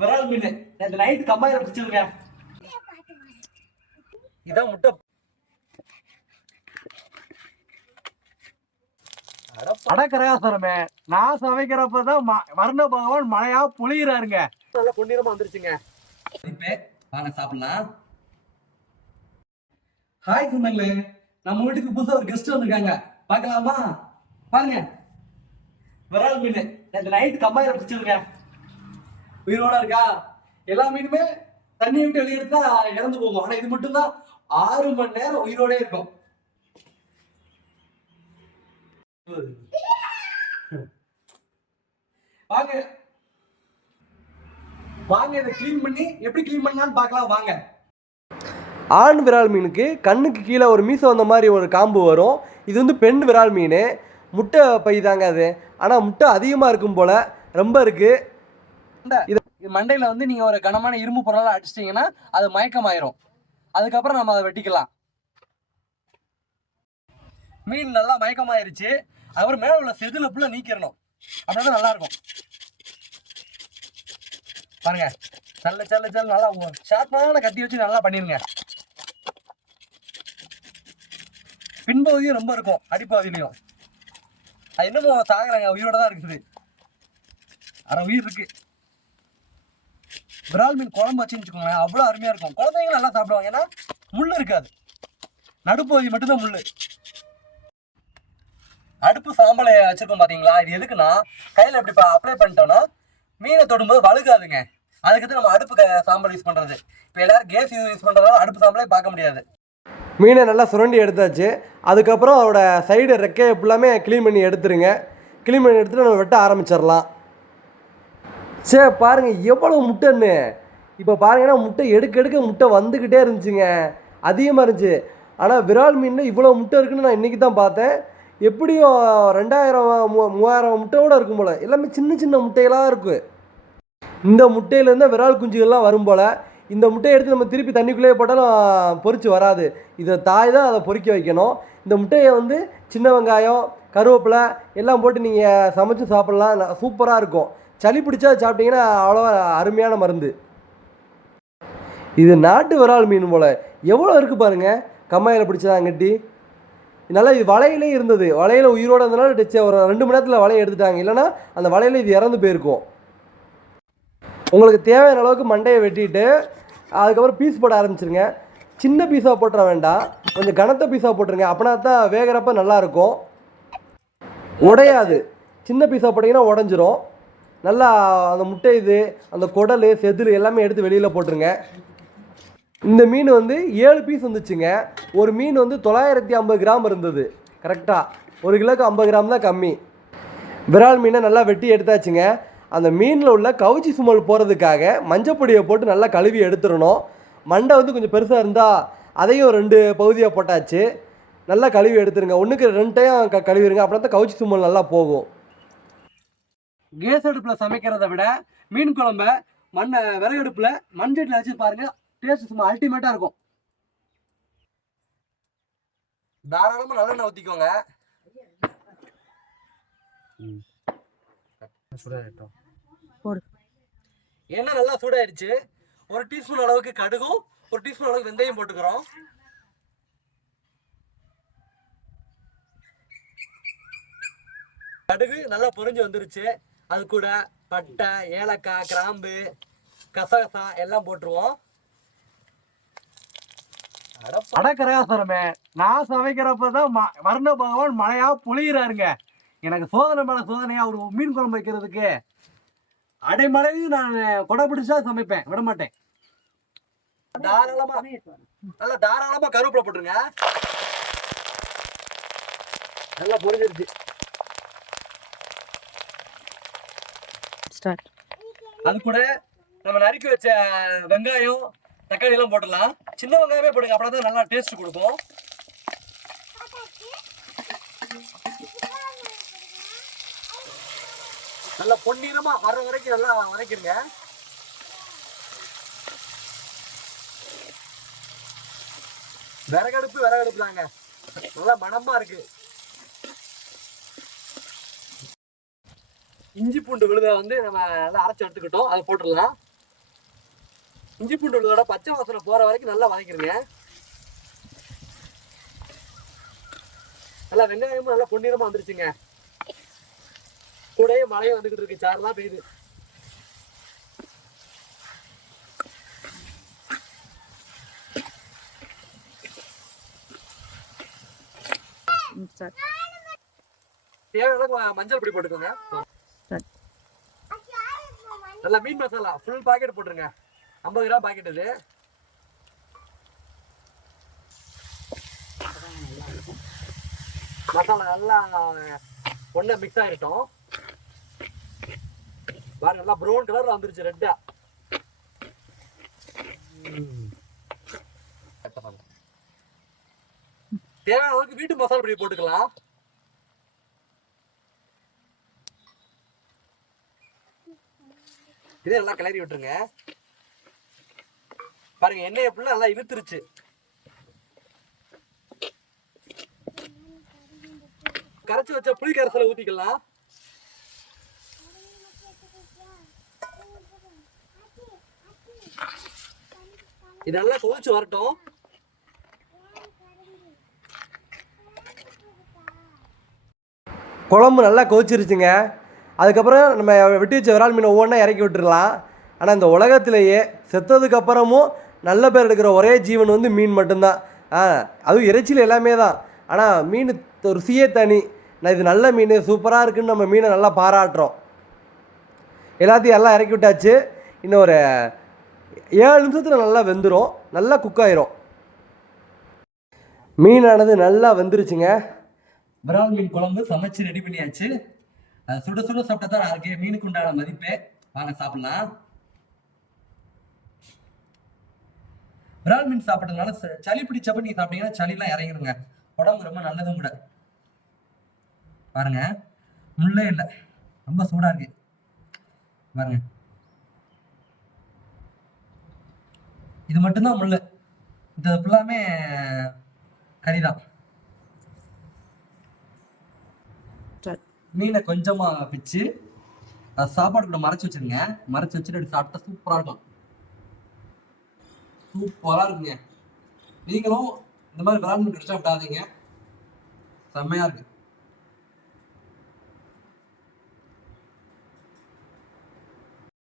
விரால் மீன் இந்த நைட் கம்மாயில பிடிச்சிருங்க. இதான் முட்டை. அடக்கரகாசரமே, நான் சமைக்கிறப்பதான் வர்ண பகவான் மழையா பொழியிறாருங்க. நல்லா பொன்னிறமா வந்துருச்சுங்க. வாங்க சாப்பிடலாம். ஹாய் சொன்னாங்களே, நம்ம வீட்டுக்கு புதுசா ஒரு கெஸ்ட் வந்திருக்காங்க, பார்க்கலாமா? பாருங்க, விரால் மீன் இந்த நைட் கம்மாயில பிடிச்சிருங்க. உயிரோட இருக்கா? எல்லா மீனுமே தண்ணி விட்டு வெளியெடுத்தா இறந்து போகும். ஆனா இது மட்டும்தான் 6 மணி நேரம் உயிரோட இருக்கும். வாங்க வாங்க, இதை கிளீன் பண்ணி எப்படி கிளீன் பண்ணலாம்னு பார்க்கலாம் வாங்க. ஆண் விரால் மீனுக்கு கண்ணுக்கு கீழே ஒரு மீசை வந்த மாதிரி ஒரு காம்பு வரும். இது வந்து பெண் விரால் மீன். முட்டை பை தாங்க அது. ஆனால் முட்டை அதிகமாக இருக்கும் போல், ரொம்ப இருக்குது. இது மண்டையில் வந்து நீங்கள் ஒரு கனமான இரும்பு பொருளால் அடிச்சிட்டிங்கன்னா அது மயக்கமாயிரும். அதுக்கப்புறம் நம்ம அதை வெட்டிக்கலாம். மீன் நல்லா மயக்கமாயிருச்சு. அதுக்கப்புறம் மேலே உள்ள செதில் ஃபுல்லாக நீக்கிடணும். அப்படின்னா நல்லா இருக்கும். பாருங்க, சல்ல சல்ல சல்ல நல்லா ஷார்ப்பான கத்தி வச்சு நல்லா பண்ணிருங்க. பின்பகுதியும் ரொம்ப இருக்கும், அடிப்பகுதியிலையும். அது இன்னமும் சாகுறாங்க, உயிரோட தான் இருக்குது. அரை உயிர் இருக்கு. விரால் மீன் குழம்பு வச்சுன்னு வச்சுக்கோங்க, அவ்வளோ அருமையாக இருக்கும். குழந்தைங்க நல்லா சாப்பிடுவாங்க, ஏன்னா முள் இருக்காது, நடுப்பகுதி மட்டும்தான் முள். அடுப்பு சாம்பலை வச்சிருக்கோம் பார்த்தீங்களா? இது எதுக்குன்னா, கையில் இப்படி அப்ளை பண்ணிட்டோம்னா மீனை தொடும்போது வழுகாதுங்க. அதுக்கு தான் நம்ம அடுப்பு சாம்பல் யூஸ் பண்ணுறது. இப்போ எல்லாரும் கேஸ் யூஸ் பண்ணுறதால அடுப்பு சாம்பலே பார்க்க முடியாது. மீனை நல்லா சுரண்டி எடுத்தாச்சு. அதுக்கப்புறம் அதோட சைடு ரெக்கை ஃபுல்லாமே க்ளீன் பண்ணி எடுத்துருங்க. க்ளீன் பண்ணி எடுத்துகிட்டு நம்ம வெட்ட ஆரம்பிச்சிடலாம். சரி, பாருங்கள் எவ்வளோ முட்டைன்னு. இப்போ பாருங்கன்னா முட்டை எடுக்க முட்டை வந்துக்கிட்டே இருந்துச்சுங்க, அதிகமாக இருந்துச்சு. ஆனால் விரால் மீனில் இவ்வளோ முட்டை இருக்குன்னு நான் இன்றைக்கி தான் பார்த்தேன். எப்படியும் 2000 3000 முட்டையோடு இருக்கும் போல். எல்லாமே சின்ன சின்ன முட்டைகளாக இருக்குது. இந்த முட்டையிலேருந்து விரால் குஞ்சுகள்லாம் வரும் போல். இந்த முட்டையை எடுத்து நம்ம திருப்பி தண்ணிக்குள்ளேயே போட்டாலும் பொரிச்சு வராது. இதை தாய் தான் அதை பொறிக்க வைக்கணும். இந்த முட்டையை வந்து சின்ன வெங்காயம், கருவேப்பிலை எல்லாம் போட்டு நீங்கள் சமைச்சு சாப்பிட்லாம், சூப்பராக இருக்கும். சளி பிடிச்சா சாப்பிட்டீங்கன்னா அவ்வளோ அருமையான மருந்து. இது நாட்டு விரால் மீன் போல். எவ்வளோ இருக்குது பாருங்கள், கம்மாயில் பிடிச்சதான் கட்டி. நல்லா இது வலையிலே இருந்தது. வலையில் உயிரோடு இருந்தனால ஒரு 2 மணி நேரத்தில் வலையை எடுத்துட்டாங்க. இல்லைனா அந்த வலையில் இது இறந்து போயிருக்கும். உங்களுக்கு தேவையான அளவுக்கு மண்டையை வெட்டிட்டு அதுக்கப்புறம் பீஸ் போட ஆரம்பிச்சிருங்க. சின்ன பீஸாக போட்டுற வேண்டாம், கொஞ்சம் கனத்த பீஸாக போட்டுருங்க. அப்படின்னா தான் வேகிறப்ப நல்லாயிருக்கும், உடையாது. சின்ன பீஸாக போட்டிங்கன்னா உடஞ்சிரும். நல்லா அந்த முட்டை இது, அந்த குடல், செதில் எல்லாமே எடுத்து வெளியில் போட்டுருங்க. இந்த மீன் வந்து 7 பீஸ் வந்துச்சுங்க. ஒரு மீன் வந்து 950 கிராம் இருந்தது கரெக்டாக. 1 கிலோக்கு 50 கிராம் தான் கம்மி. விரால் மீனை நல்லா வெட்டி எடுத்தாச்சுங்க. அந்த மீனில் உள்ள கவுச்சி சுமல் போகிறதுக்காக மஞ்சப்பொடியை போட்டு நல்லா கழுவி எடுத்துடணும். மண்டை வந்து கொஞ்சம் பெருசாக இருந்தால் அதையும் 2 பகுதியாக போட்டாச்சு. நல்லா கழுவி எடுத்துருங்க. ஒன்றுக்கு 2 டைம் கழுவிடுங்க, அப்படின்னா தான் கவுச்சி சுமல் நல்லா போகும். கேஸ் அடுப்பில் சமைக்கிறத விட மீன் குழம்ப விறகு அடுப்பில் மண்சட்டியில் வச்சு பாருங்கள், டேஸ்ட் சும்மா அல்டிமேட்டாக இருக்கும். தாராளமாக நல்லெண்ணெய் ஊற்றிக்கோங்க. எண்ணெய் நல்லா சூடாயிடுச்சு. 1 டீஸ்பூன் அளவுக்கு கடுகும் 1 டீஸ்பூன் அளவுக்கு வெந்தயம் போட்டுக்கிறோம். கடுகு நல்லா பொரிஞ்சு வந்துருச்சு. அது கூட பட்டை, ஏலக்காய், கிராம்பு, கசகசா எல்லாம் போட்டுருவோம். அடக்கரகாசரமே, நான் சமைக்கிறப்பதான் வர்ண பகவான் மழையா பொழியிறாருங்க. எனக்கு சோதனை மேல சோதனையா ஒரு மீன் குழம்பு வைக்கிறதுக்கு அடைமழையும் நான் கொடை பிடிச்சா சமைப்பேன், விட மாட்டேன். தாராளமா நல்லா தாராளமா கருவேப்பிலை போட்டுருங்க. நல்லா பொரிஞ்சிருச்சு. அது கூட நம்ம நறுக்கி வச்ச வெங்காயம், தக்காளி எல்லாம் போட்டுடலாம். சின்ன வெங்காயமே போடுங்க, அப்படின்னா நல்லா டேஸ்ட் கொடுக்கும். நல்லா பொன்னிறமா வர வரைக்கும் நல்லா வதக்கிடுங்க. விறகடுப்பு தாங்க, நல்லா மணமா இருக்கு. இஞ்சி பூண்டு விழுதை வந்து நம்ம நல்லா அரைச்சி எடுத்துக்கிட்டோம், அதை போட்டுடலாம். இஞ்சி பூண்டு விழுதோட பச்சை வாசனை போற வரைக்கும் நல்லா வதக்கிடுங்க. நல்லா வெங்காயமும் நல்லா பொன்னிறமா வந்துருச்சுங்க. கூடயே மழையும் வந்துகிட்டு இருக்கு, சாரெல்லாம் பெய்யுது. தேவையான மஞ்சள் பொடி போட்டுக்கோங்க. நல்லா மீன் மசாலா ஃபுல் பாக்கெட் போட்டுருங்க. 50 கிராம் பாக்கெட் இது. மசாலா நல்லா ஒண்ணா மிக்ஸ் ஆகிட்டோம். பாருங்க நல்லா ப்ரௌன் கலர்ல வந்துருச்சு, ரெட்டா. தேவையான அளவுக்கு வீட்டு மசாலா பொடி போட்டுக்கலாம். இதே நல்லா கிளறி விட்டுருங்க. பாருங்க எண்ணெயை ஃபுல்லா நல்லா இழுத்துருச்சு. கரைச்சி வச்ச புளி கரைசலை ஊத்திக்கலாம். இது நல்லா கொதிச்சு வரட்டும். குழம்பு நல்லா கொதிச்சிருச்சுங்க. அதுக்கப்புறம் நம்ம வெட்டி வச்ச விரால் மீனை ஒவ்வொன்றா இறக்கி விட்டுடலாம். ஆனால் இந்த உலகத்திலேயே செத்ததுக்கப்புறமும் நல்ல பேர் எடுக்கிற ஒரே ஜீவன் வந்து மீன் மட்டும்தான். அதுவும் இறைச்சியில் எல்லாமே தான். ஆனால் மீன் ருசியே தனி. நான் இது நல்ல மீன், சூப்பராக இருக்குதுன்னு நம்ம மீனை நல்லா பாராட்டுறோம். எல்லாத்தையும் எல்லாம் இறக்கி விட்டாச்சு. இன்னும் ஒரு 7 நிமிஷத்தில் நல்லா வெந்துடும், நல்லா குக் ஆயிரும். மீனானது நல்லா வெந்துருச்சுங்க. விரால் மீன் குழம்பு சமைச்சு ரெடி பண்ணியாச்சு. சுட சுட சாப்பிட்டா தான் இருக்கு மீனுக்கு உண்டான மதிப்பே. வாங்க சாப்பிடலாம். விரால் மீன் சாப்பிட்றதுனால சளி பிடிச்சப்ப நீங்க சாப்பிட்டீங்கன்னா சளிலாம் இறங்கிடுங்க. உடம்பு ரொம்ப நல்லதும் கூட. பாருங்க முள்ளே இல்லை, ரொம்ப சூடா இருக்கு. பாருங்க இது மட்டும்தான் முள்ளு, இது ஃபுல்லாமே கறிதான். மீனை கொஞ்சமா பிச்சு சாப்பாடு கூட மறைச்சு வச்சிருங்க. மறைச்சு வச்சுட்டு சாப்பிட்டா சூப்பரா இருக்கும். சூப்பரா இருக்குங்க. நீங்களும் இந்த மாதிரி விரால் மீன் கிடைச்சா விட்டாதீங்க, செம்மையா இருக்கு.